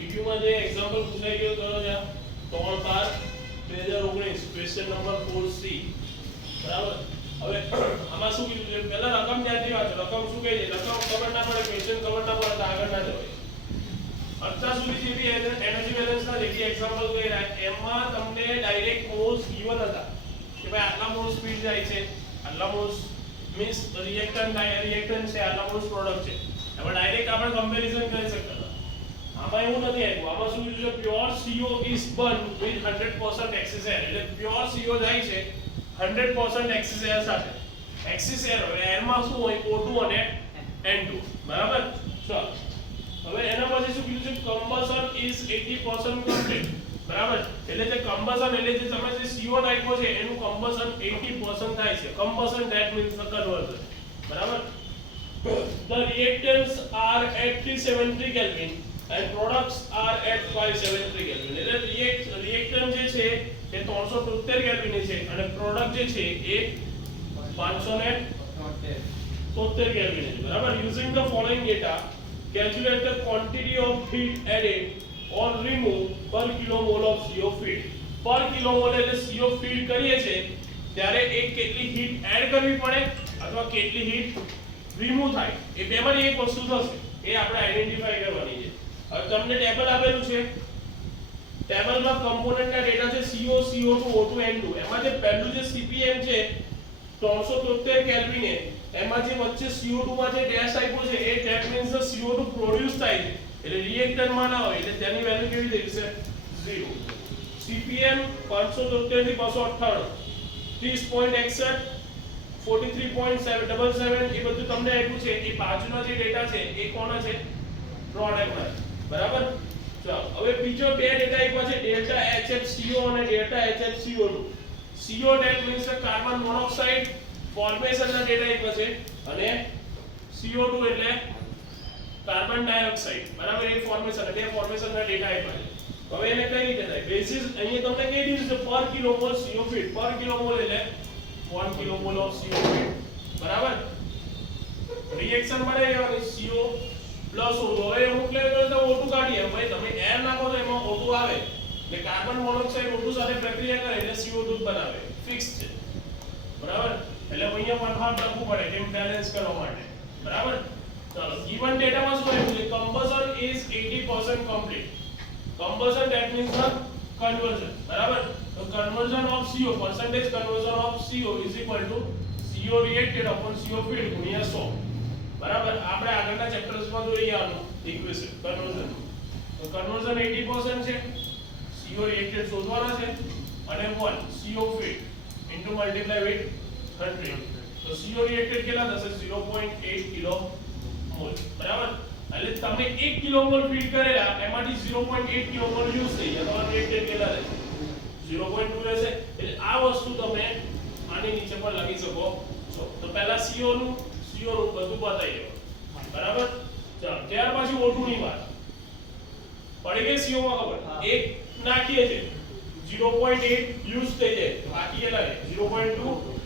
GTU માં જે example પૂછાઈ ગયો કયો છે 3/12/2019 ક્વેશ્ચન નંબર 4C બરાબર હવે આમાં શું કીધું છે પહેલા રકમ ધ્યાનથી વાંચો રકમ શું કહે છે રકમ ખબર ના પડે ક્વેશ્ચન ખબર ના પડે તો આગળ ના જવાય અત્યાર સુધી જે બી એનર્જી બેલેન્સના જે બી એક્ઝામ્પલ કર્યા એમાં તમને ડાયરેક્ટ મોલ્સ ગિવન હતા કે ભાઈ આટલા મોલ્સ સ્પીડ જાય છે આટલા મોલ્સ મીન્સ રિએક્ટન્ટ છે આટલા મોલ્સ પ્રોડક્ટ છે એમાં ડાયરેક્ટ આપણે કમ્પેરિઝન કરી શકતા હતા આમાં એવું નથી આવ્યું આમાં શું કીધું છે pure CO is burn with 100% excess air એટલે પ્યોર CO જાય છે 100% એક્સિસ એર સાથે એક્સિસ એર હવે એરમાં શું હોય O2 અને N2 બરાબર ચલો હવે એના પછી શું કીધું છે કમ્બશન ઇઝ 80% કમ્પ્લીટ બરાબર એટલે જે કમ્બશન એટલે જે તમે જે CO નાખ્યો છે એનું કમ્બશન 80% થાય છે combustion that means the conversion બરાબર the reactants are at 373 Kelvin and products are at 573 Kelvin એટલે reactant જે છે એ 373 કેલ્વિન છે અને પ્રોડક્ટ જે છે એ 573 કેલ્વિન છે બરાબર using the following data calculate the quantity of heat added or removed per kilomole of CO feed per kilomole એટલે CO feed કરીએ છે ત્યારે એક કેટલી હીટ એડ કરવી પડે અથવા કેટલી હીટ રિમૂવ થાય એ બેમાંથી એક વસ્તુ થશે એ આપણે આઈડેન્ટિફાઈ કરવાની છે હવે તમને ટેબલ આપેલું છે ટેબલમાં કમ્પોનન્ટના ડેટા છે CO CO2 O2 N2 એમાં જે પહેલું જે CPM છે 373 કેલ્વિન એમાં જે વચ્ચે CO2 માં જે ડેશ આપ્યો છે એ ધેટ મીન્સ CO2 પ્રોડ્યુસ થાય છે એટલે રિએક્ટર માં ના હોય એટલે તેની વેલ્યુ કેવી થઈ જશે 0 CPM 573 થી 298 30.61 43.777 એ બધું તમને આપ્યું છે એ બાજુના જે ડેટા છે એ કોના છે પ્રોડક્ટના બરાબર ચલો હવે બીજો બે ડેટા આપ્યા છે ડેલ્ટા HFCO અને delta HFCO2 CO that means carbon monoxide ફોર્મેશનના ડેટા આપ્યા છે અને CO2 એટલે કાર્બન ડાયોક્સાઇડ બરાબર એ ફોર્મેશન બે ફોર્મેશનના ડેટા આપ્યા છે હવે એને કઈ રીતે થાય બેસિસ અહીંયા તમને કહી દીધું છે પર કિલોમોલ CO ફીટ પર કિલોમોલ એટલે 1 kilomole of CO feed બરાબર રિએક્શન મળે એવાની CO પ્લસ O2 હવે અમુક લેવલ તો O2 કાઢીએ ભાઈ તમે એર નાખો તો એમાં O2 આવે એટલે કાર્બન મોનોક્સાઇડ O2 સાથે પ્રક્રિયા કરે એટલે CO2 બનાવે ફિક્સ છે બરાબર એટલે અહીંયા પણ હાથ રાખવું પડે કેમ બેલેન્સ કરવા માટે બરાબર ચાલો ગિવન ડેટામાં શું આવ્યું છે combustion is 80% complete combustion that means conversion બરાબર તો conversion of CO percentage conversion of CO is equal to CO reacted upon CO feed ગુણ્યા 100 બરાબર આપણે આગળના ચેપ્ટર્સમાં જોઈએ આનું ઇક્વેશન કન્વર્ઝન તો કન્વર્ઝન 80% છે CO reacted શોધવાના છે અને 1 CO feed into multiply with 100 તો CO reacted કેટલા થશે 0.8 કિલો મોલ બરાબર એટલે તમે 1 કિલોમોલ ફીડ કરેલા એમાંથી 0.8 કિલોમોલ યુઝ થઈ ગયા તમારું રિએક્ટેડ કેટલા રહેશે 0.2 રહેશે એટલે આ વસ્તુ તમે આની નીચે પણ લખી શકો છો તો પહેલા CO નું બધું બતાવી દો બરાબર ચાલો ત્યાર પછી O2 ની વાત પડી ગઈ CO માં ખબર એક નાખીએ છે 0.8 યુઝ થઈ જાય બાકી કેટલા રહે 0.2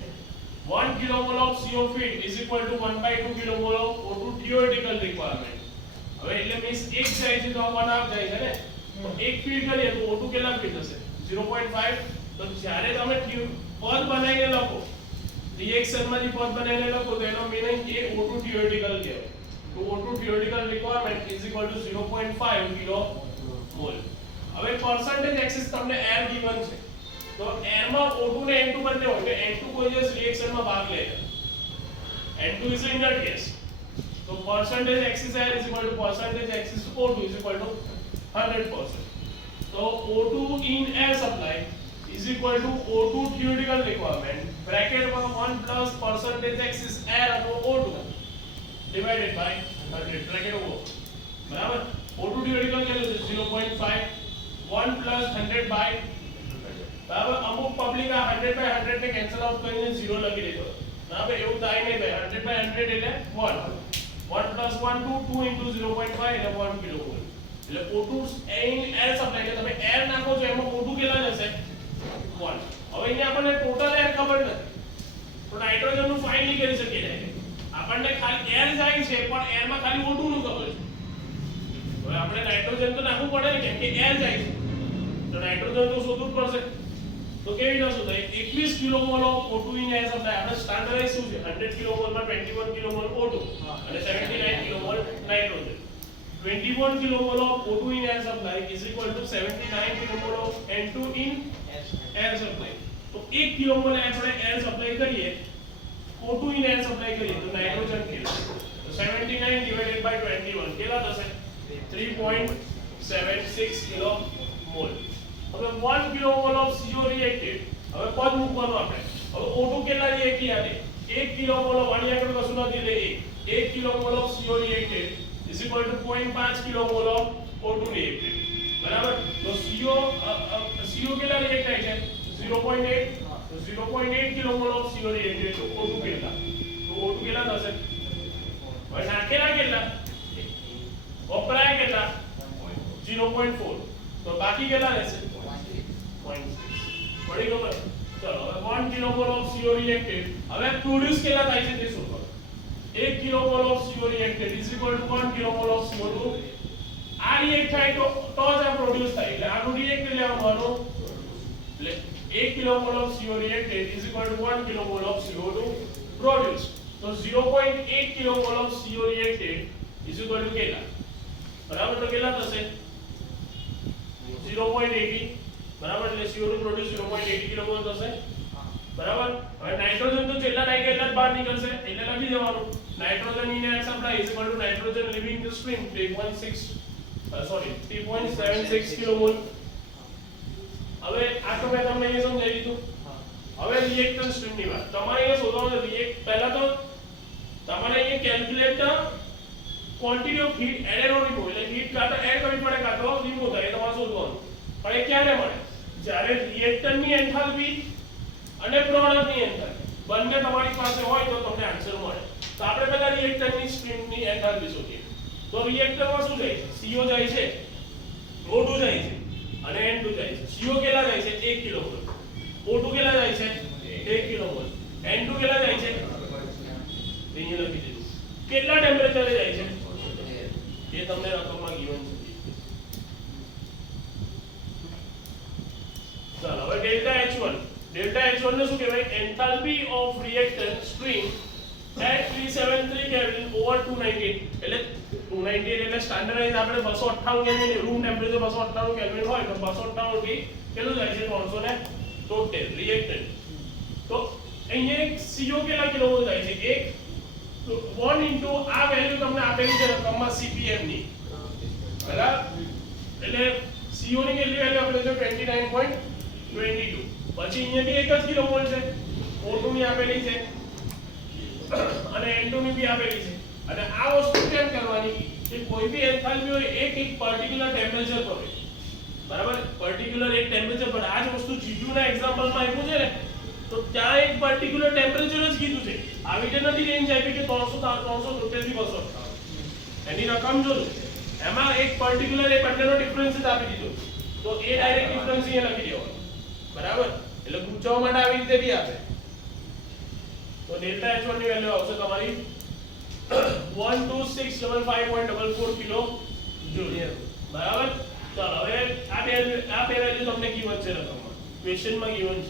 1 kilomole of CO feed is equal to 1/2 kilomole of O2 theoretical requirement હવે એટલે મીન્સ એક જાય છે તો આ 1 હાફ જાય છે ને તો એક ફીડ કરીએ તો O2 કેટલા ફીડ થશે 0.5 તો જ્યારે તમે પદ બનાવીને લખો રિએક્શન માંથી પદ બનાવીને લખો તો એનો મીનિંગ એ O2 theoretical કહેવાય તો O2 theoretical requirement is equal to 0.5 kilo mole હવે percentage એક્સિસ તમને એર given છે તો એર માં O2 ને N2 બંને હોય તો N2 કોઈ જે રિએક્શન માં ભાગ લે N2 is inert gas so percentage excess air is equal to percentage excess O2 is equal to 100%. So O2 in air supply is equal to O2 theoretical requirement bracket 1 plus percentage excess air upon O2 divided by 100 bracket over બરાબર O2 theoretical કેટલું છે 0.5 1 plus 100 by બરાબર અમુક public આ 100 by 100 ને cancel out કરીને 0 લખી દેતો બરાબર એવું થાય નહીં ભાઈ 100 by 100 એટલે 1 1 plus 1 2 into 0.5 એટલે 1 કિલોમોલ એટલે O2 in air supply એટલે તમે એર નાખો છો એમાં O2 કેટલા જશે 1 હવે અહીંયા આપણને ટોટલ એર ખબર નથી તો નાઇટ્રોજન નું ફાઇન્ડ નહીં કરી શકીએ આપણને ખાલી એર જાય છે પણ એર માં ખાલી O2 નું ખબર છે હવે હવે આપણે નાઇટ્રોજન તો નાખવું પડે ને કેમ કે એર જાય છે તો નાઇટ્રોજન તો શોધવું જ પડશે તો કેવી રીતે શોધાય 21 કિલોમોલ of O2 in air supply આપણે સ્ટાન્ડર્ડાઇઝ શું છે 100 કિલોમોલ માં 21 કિલોમોલ O2 અને 79 કિલોમોલ nitrogen 21 kilomole of O2 in air supply is equal to 79 kilomole of N2 in air supply. तो 1 kilomole આપણે air supply કરીએ O2 in air supply કરીએ તો નાઇટ્રોજન કેટલું તો 79 divided by 21 કેટલા થશે 3.76 kilomole. હવે 1 kilomole of CO reacted હવે પદ મૂકવાનું આપણે હવે O2 કેટલા રિએક્ટ થયા છે 1 kilomole of આની આગળ કશું નથી એટલે 1 kilomole of CO reacted is equal to 0.5 kilomole of O2 reacted બરાબર તો CO કેટલા રિએક્ટ થાય છે 0.8 તો 0.8 kilomole of CO reacted તો O2 કેટલા તો O2 કેટલા થશે હવે નાખેલા કેટલા વપરાય કેટલા 0.4 તો બાકી કેટલા રહેશે 0.6 પડી ગયો બસ ચલો હવે 1 kilomole of CO reacted હવે પ્રોડ્યુસ કેટલા થાય છે તે શોધો 1 kilomole of CO reacted is equal to 1 kilomole of CO2 આ રિએક્ટ થાય તો જ આ પ્રોડ્યુસ થાય એટલે આનું રિએક્ટ લેવાનું એટલે 1 kilomole of CO reacted is equal to 1 kilomole of CO2 produced તો 0.8 kilomole of CO reacted is equal to કેટલા બરાબર તો કેટલા થશે 0.80 બરાબર એટલે CO2 પ્રોડ્યુસ 0.80 kilomole થશે બરાબર હવે નાઇટ્રોજન તો જેટલા નાખે એટલા જ બહાર નીકળશે એટલે લખી દેવાનું nitrogen in air supply is equal to nitrogen living in the stream 3.76 kilomole હવે આ તો મેં તમને એ સમજાવી દીધું હવે રિએક્ટન્ટ સ્ટ્રીમ ની વાત તમારે એ શોધવાનું રિએક્ટ પહેલા તો તમારે એ calculate quantity of heat add or remove એટલે હીટ કાં તો એડ કરવી પડે કાં તો રિમૂવ થાય એ તમારે શોધવાનું પણ એ ક્યારે મળે જ્યારે રિએક્ટન્ટ ની એન્થાલ્પી અને પ્રોડક્ટ ની એન્થાલ્પી બંને તમારી પાસે હોય તો તમને આન્સર મળે તો આપણે પહેલા રિએક્ટન્ટ ની સ્ટ્રીમ ની એન્થાલ્પી શોધીએ તો રિએક્ટર માં શું જાય છે CO જાય છે O2 જાય છે અને N2 જાય છે CO કેટલા જાય છે 1 કિલોમોલ O2 કેટલા જાય છે 1 કિલોમોલ N2 કેટલા જાય છે અહીંયા લખી દીધું કેટલા ટેમ્પરેચરે જાય છે એ તમને રકમમાં ગિવન છે ચાલો હવે ડેલ્ટા H1 ને શું કહેવાય enthalpy of reactant stream at 373 Kelvin over 298 એટલે 298 એટલે સ્ટાન્ડર્ડાઇઝ આપણે 298 કેલ્વિન રૂમ ટેમ્પરેચર 298 કેલ્વિન હોય તો 298 થી કેટલું જાય છે 373 રિએક્ટન્ટ તો અહીંયા એક CO કેટલા કિલોમોલ જાય છે 1 તો 1 into આ વેલ્યુ તમને આપેલી છે રકમમાં CPM ની બરાબર એટલે CO ની કેટલી વેલ્યુ આપેલી છે 29.22 પછી અહીંયા બી એક જ કિલોમોલ છે O2 ની આપેલી છે અને N2 ની બી આપેલી છે અને આ વસ્તુ કેમ કરવાની કે કોઈ બી એન્થાલ્પી હોય એક પર્ટિક્યુલર ટેમ્પરેચર પર હોય બરાબર પર્ટિક્યુલર એક ટેમ્પરેચર પર આ જ વસ્તુ GU ના એક્ઝામ્પલમાં આપ્યું છે ને તો ત્યાં એક પર્ટિક્યુલર ટેમ્પરેચર જ કીધું છે આવી રીતે નથી રેન્જ આપી કે 373 થી 298 એની રકમ જોજો એમાં એક પર્ટિક્યુલર એ બંનેનો ડિફરન્સ જ આપી દીધો તો એ ડાયરેક્ટ ડિફરન્સ અહીંયા લખી દેવાનો બરાબર એટલે પૂછવા માટે આવી રીતે બી આપે તો ડેલ્ટા H1 ની વેલ્યુ આવશે તમારી 12675.44 કિલો જૂલ બરાબર ચાલો હવે આ બે વેલ્યુ તમને ગિવન છે રકમમાં ક્વેશ્ચનમાં ગિવન છે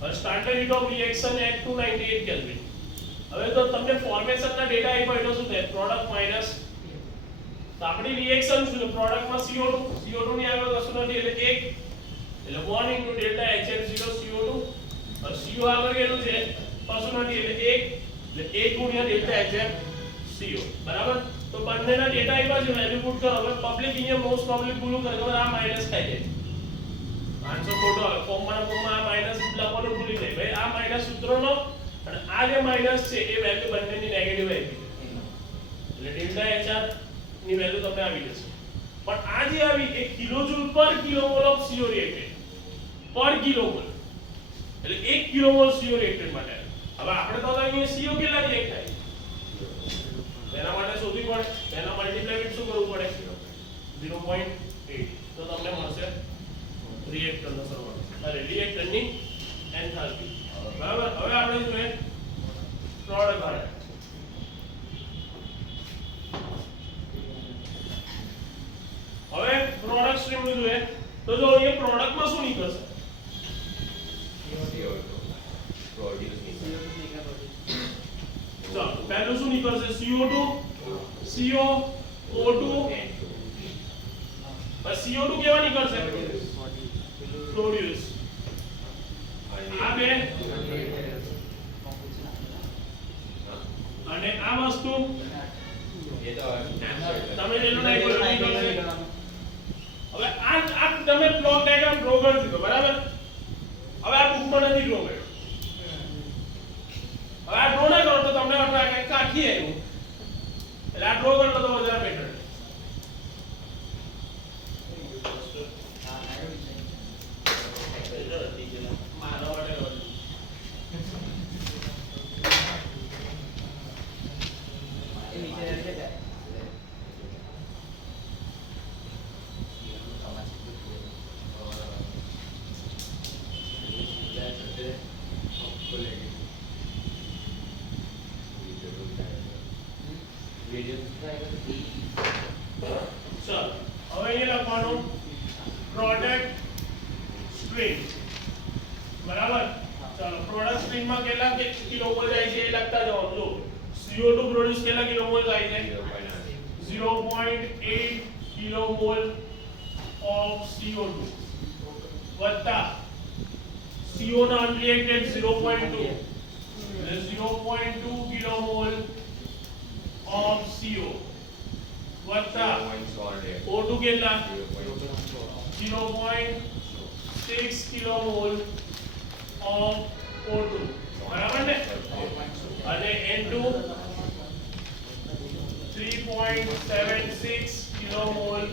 હવે standard heat of reaction at 298 kelvin હવે તો તમને ફોર્મેશનના ડેટા આપ્યો એટલે શું થાય પ્રોડક્ટ માઈનસ તો આપણી રિએક્શન શું છે પ્રોડક્ટમાં CO2 ની આગળ કશું નથી એટલે 1 એટલે 1 into delta HF0 CO2 और CO આગળ કેટલું છે કશું નથી એટલે 1 એટલે 1 ગુણ્યા delta HF CO બરાબર તો બંનેના ડેટા આપ્યા છે વેલ્યુ પુટ કરો હવે પબ્લિક અહીંયા મોસ્ટ પ્રોબેબલી ભૂલું કરે કે આ માઈનસ થાય છે આન્સર ખોટો આવે ફોર્મમાં આ માઈનસ લખવાનું ભૂલી જાય ભાઈ આ માઈનસ સૂત્રનો અને આ જે માઈનસ છે એ વેલ્યુ બંનેની નેગેટિવ આવી એટલે ડેલ્ટા HR ની વેલ્યુ તમને આવી જશે પણ આ જે આવી એ કિલોજૂલ પર કિલોમોલ ઓફ CO reacted પર કિલોમોલ એટલે 1 કિલોમોલ CO reacted માટે હવે આપણે તો અહીંયા CO કેટલા રિએક્ટ થાય તેના માટે શોધવી પડે તેના મલ્ટીપ્લાય વિથ શું કરવું પડે 0.8 તો તમને મળશે રિએક્ટરનો સરવાળો અરે રિએક્ટરની એન્થાલ્પી બરાબર હવે આપણે જોઈએ પ્રોડક્ટ માટે પ્રોડક્ટ સ્ટ્રીમ નું જોઈએ તો જો એ પ્રોડક્ટ માં શું નીકળશે ચાલો પહેલું શું નીકળશે CO2 CO O2 પછી CO2 કેવા નીકળશે પ્રોડ્યુસ આ બે અને આ વસ્તુ એ તો તમે જેનું નહીં બોલો નીકળશે હવે આ તમે બ્લોક ડાયાગ્રામ ડ્રો કરી દીધો બરાબર હવે આ બુકમાં નથી ડ્રો કર્યો હવે આ ડ્રો ના કરો તો તમને અટવા કે કાખી આવ્યું એટલે આ ડ્રો કરો તો વધારે બેટર મારો માટે ચાલો હવે અહીંયા લખવાનું પ્રોડક્ટ સ્ટ્રીમ બરાબર ચાલો પ્રોડક્ટ સ્ટ્રીમ માં કેટલા કિલોમોલ જાય છે એ લખતા જાઓ જો CO2 પ્રોડ્યુસ કેટલા કિલોમોલ જાય છે 0.8 કિલોમોલ ઓફ CO2 વત્તા CO ના અનરિએક્ટેડ 0.2 0.2 કિલોમોલ of CO વત્તા O2 કેટલા 0.6 કિલોમોલ of O2 બરાબર ને અને N2 3.76 કિલોમોલ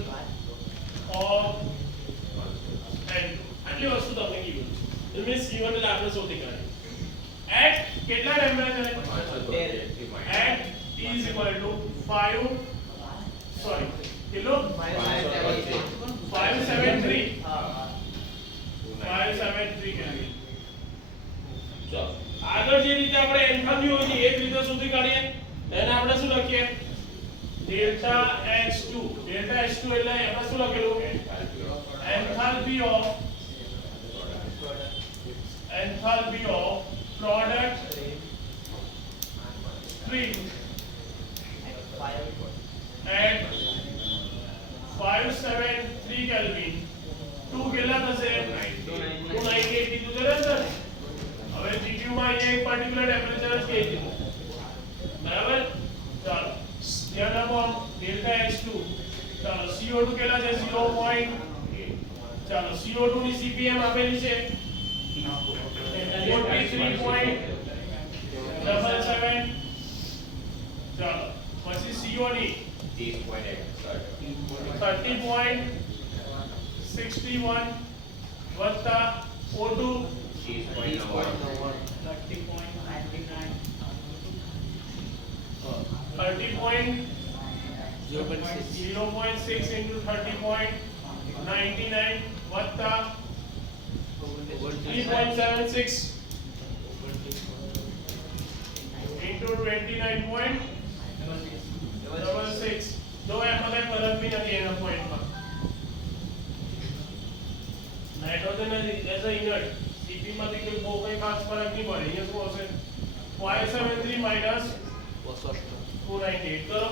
of N2 આટલી વસ્તુ તમને કીધું છે મીન્સ given એટલે આપણે શોધી કાઢી at કેટલા temperature at T is equal to 5 sorry kilo 573 573 kelvin ચલો આગળ જે રીતે આપણે એન્થાલ્પી હોય છે એ જ રીતે શોધી કાઢીએ એને આપણે શું લખીએ ડેલ્ટા H2 એટલે આપણે શું લખેલું enthalpy of product stream at 573 Kelvin 2 કેટલા થશે 298 કીધું છે ને સર હવે GQ માં અહીંયા એક પર્ટિક્યુલર ટેમ્પરેચર જ કહી દીધું બરાબર ચાલો ધ્યાન આપો ડેલ્ટા H2 ચાલો CO2 કેટલા છે 0. ચાલો CO2 ની CPM આપેલી છે 43.77 ચાલો પછી CO ની 30.61 વત્તા O2 0.6 into 30.99 વત્તા 3.76 into 29.66 જો એમાં કઈ ફરક બી નથી એના પોઈન્ટમાં nitrogen as a inert CP માંથી કોઈ બહુ કઈ ખાસ ફરક નહીં પડે અહીંયા શું હશે 573 minus 298 કરો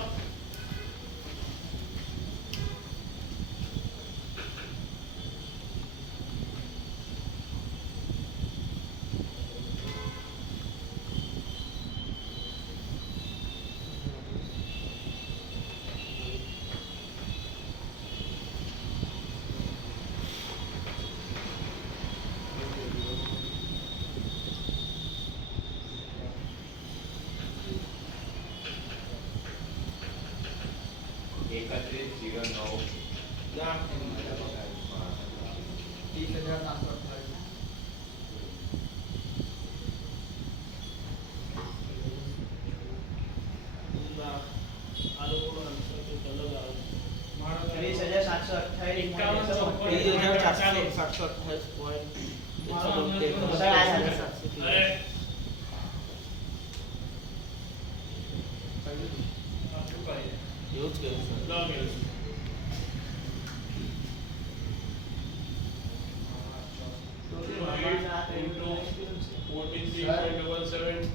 43.77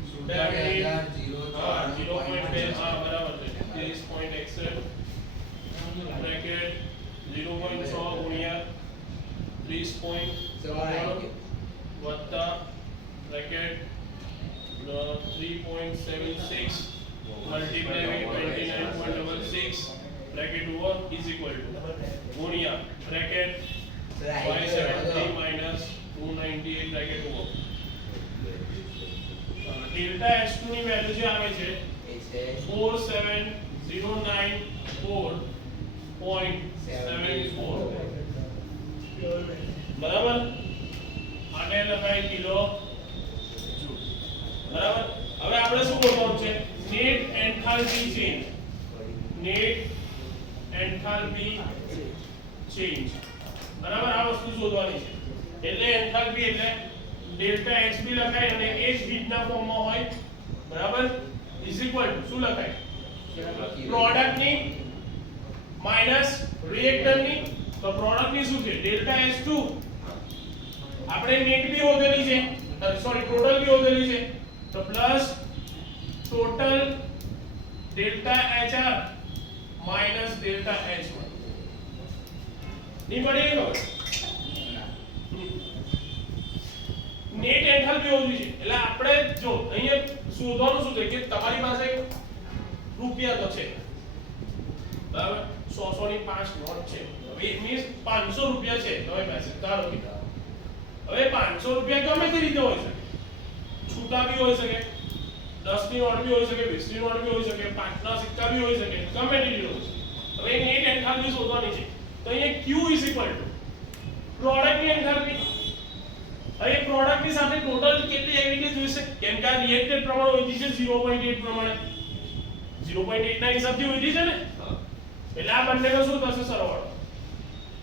હા 0.2 હા બરાબર છે 30.61 બ્રેકેટ 0.6 ગુણ્યા 30.9 વત્તા bracket 3.76 multiply with 29.66 bracket over is equal to ગુણ્યા bracket 573 minus 298 bracket over delta s2 ની વેલ્યુ જે આવે છે 47094.74 બરાબર આને લખાય કિલો જૂલ બરાબર હવે આપણે શું ગોતવાનું છે net enthalpy change net enthalpy change બરાબર આ વસ્તુ શોધવાની છે એટલે એન્થાલ્પી એટલે ડેલ્ટા h બી લખાય અને h હીટ ના ફોર્મમાં હોય બરાબર ઇઝ ઇક્વલ ટુ શું લખાય પ્રોડક્ટ ની માઈનસ રિએક્ટર ની તો પ્રોડક્ટ ની શું છે ડેલ્ટા h2 આપણે નેટ બી હોદેલી છે સોરી ટોટલ બી હોદેલી છે તો plus total delta hr minus delta h1 ની પડી ગયો નેટ એન્થાલ્પી હોવી છે એટલે આપણે જો અહીંયા શોધવાનું શું છે કે તમારી પાસે રૂપિયા તો છે બરાબર 100 ની 5 નોટ છે હવે ઇટ મીન્સ 500 રૂપિયા છે તમારી પાસે ધારો કે હવે 500 રૂપિયા ગમે તે રીતે હોય છે છૂટા બી હોઈ શકે 10 ની નોટ બી હોઈ શકે 20 ની નોટ બી હોઈ શકે 5 ના સિક્કા બી હોઈ શકે ગમે તે રીતે હોય છે હવે નેટ એન્થાલ્પી શોધવાની છે તો અહીંયા q પ્રોડક્ટ ની એન્થાલ્પી હવે પ્રોડક્ટ ની સાથે ટોટલ કેટલી એક્ટિવિટી જોઈશે કેમ કે આ રિએક્ટેડ પ્રમાણ હોય છે 0.8 પ્રમાણે 0.8 ના હિસાબથી હોય છે ને એટલે આ બંનેનો શું થશે સરવાળો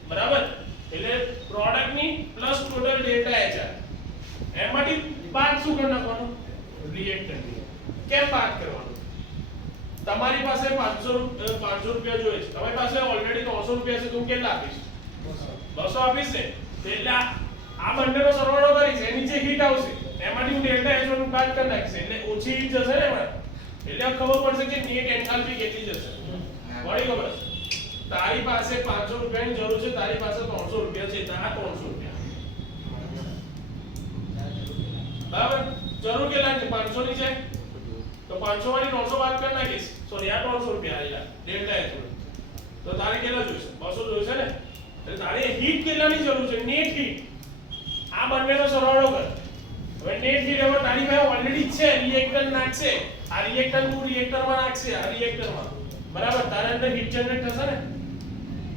બરાબર એટલે પ્રોડક્ટ ની પ્લસ ટોટલ ડેલ્ટા hr એમાંથી બાદ શું કરી નાખવાનું રિએક્ટન્ટ ની કેમ બાદ કરવાનું તમારી પાસે 500 રૂપિયા જોઈએ છે તમારી પાસે ઓલરેડી 300 રૂપિયા છે તો હું કેટલા આપીશ 200 આપીશ ને એટલે આ બંનેનો સરવાળો કરીશ એની જે હીટ આવશે એમાંથી હું ડેલ્ટા h1 બાદ કરી નાખીશ એટલે ઓછી હીટ જશે ને એમાં એટલે ખબર પડશે કે નેટ એન્થાલ્પી કેટલી જશે વળી ખબર તારી પાસે 500 રૂપિયાની જરૂર છે તારી પાસે 300 રૂપિયા છે તો આ 300 રૂપિયા બરાબર જરૂર કેટલા છે 500 ની છે તો 500 વાળી 300 બાદ કરી નાખીશ સોરી આ 300 રૂપિયા આયા ડેલ્ટા h1 તો તારે કેટલા જોઈશે 200 જોઈશે ને એટલે તારે હીટ કેટલાની જરૂર છે નેટ હીટ આ બંનેનો સરવાળો કર હવે નેટ હીટ હવે તારી પાસે ઓલરેડી છે રિએક્ટર નાખશે આ રિએક્ટર નું રિએક્ટરમાં નાખશે આ રિએક્ટરમાં બરાબર તારે અંદર હીટ જનરેટ થશે ને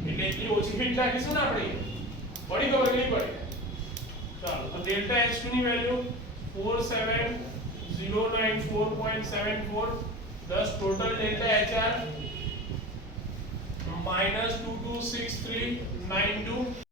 એટલે એટલી ઓછી હીટ નાખીશું ને આપણે પડી ખબર નહીં પડી ચાલો તો ડેલ્ટા h2 ની value 47094.74 plus total delta hr -226392